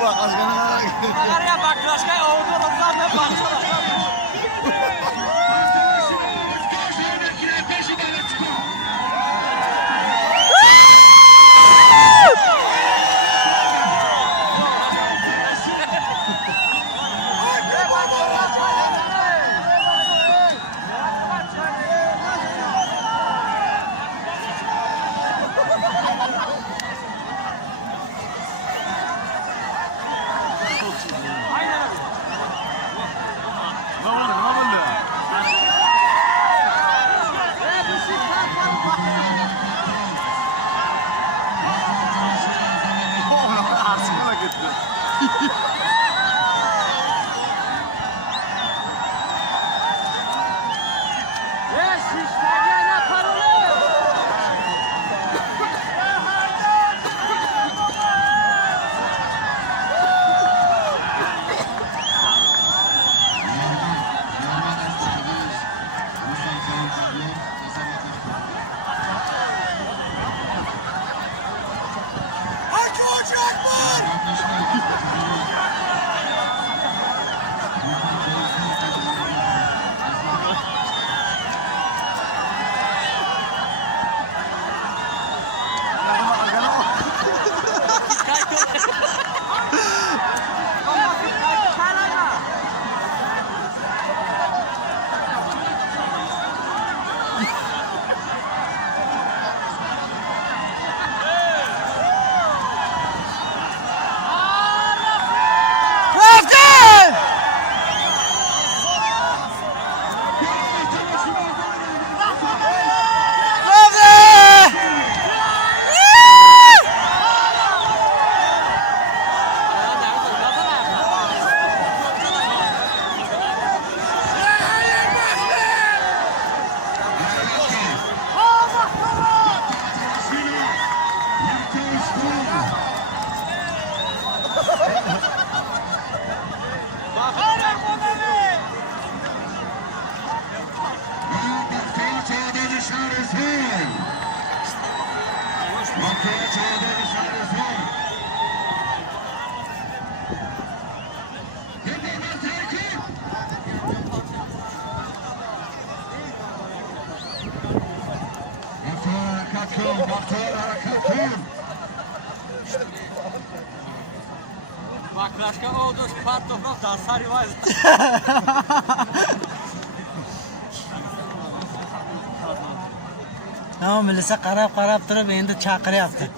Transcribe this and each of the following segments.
Bak aşkına. Araya bak başka orada ne parçalar. Bak başka oldu part of dansar var. Tamam Melisa qarab turib endi chaqiryapti.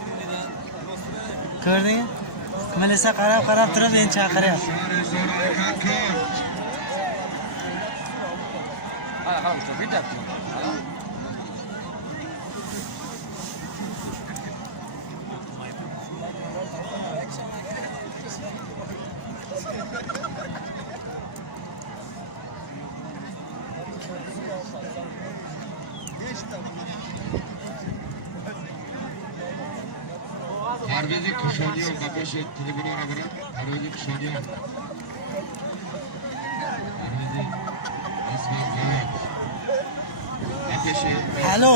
Ko'rdingmi? Melisa qarab turib endi chaqiryapti. Ha, usta bitti. Parvezi kuşanıyor, Kapaşet tribünü arabına. Parvezi kuşanıyor. Parvezi Aslan Kayat. Kapaşet. Alo.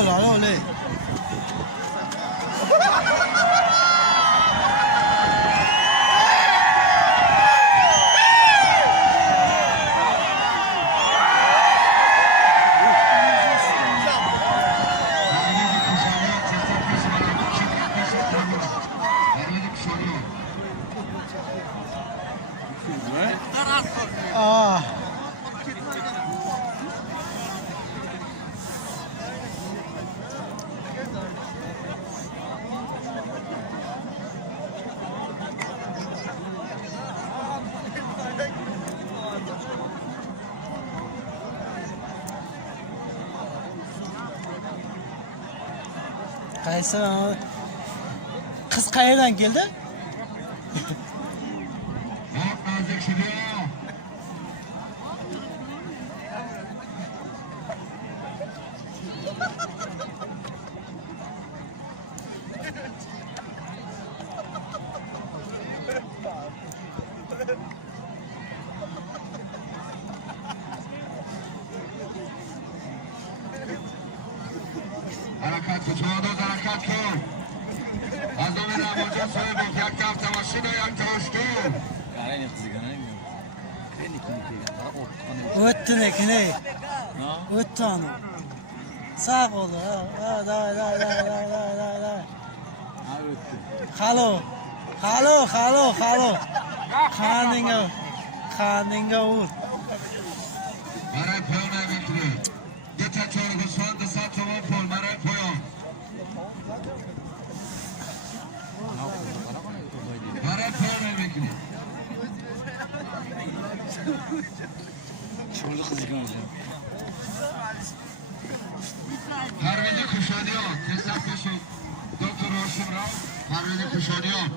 Qaysi? Qiz qayerdan keldi? Harakat, çoğunuz harakat kıl. Az önce Ramazan söyledi, yakta hafta başı. Mashina yakta ushtur. Qarang qizigan ham. O'ttiniki. O'tdi onu. Sağ ol. Ha, day. Ha o'tdi. Halo. Qaningga ur. Maray poyona metri. Deta chorga son de satova pol maray poyon. Maray poyona metri. Chumli qizigan. Parvezi Kuşaniyon, Tesapeşi, Doktor Roşun Rav, Parvezi Kuşaniyon.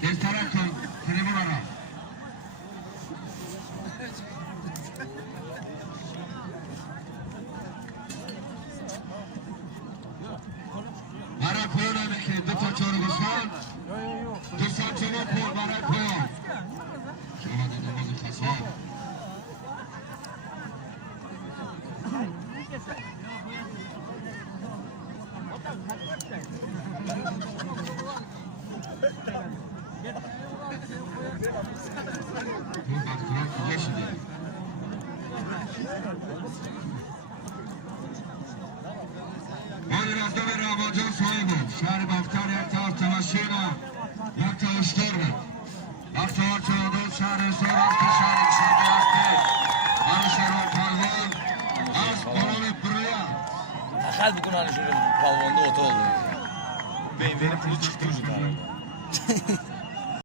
Testarakın, Tribun Ara. Mara Koyon emekli, Dıta Çorugu Son. Dısa Çorugu, Mara Koyon. Şuna dediğimizi Hasan. Oyunuzda bir Ramazan soyumu. Şerif Aftar yakta Artavaşina. Yakta Uçturdu. Yakta Artavaşina. Şerif Sorakta Şerif Şerif Alışarı Palvan. Az Kolonip buraya. Hal bukun ana shuni palvonda o'tiroldi. Ben verib pul chiqdi.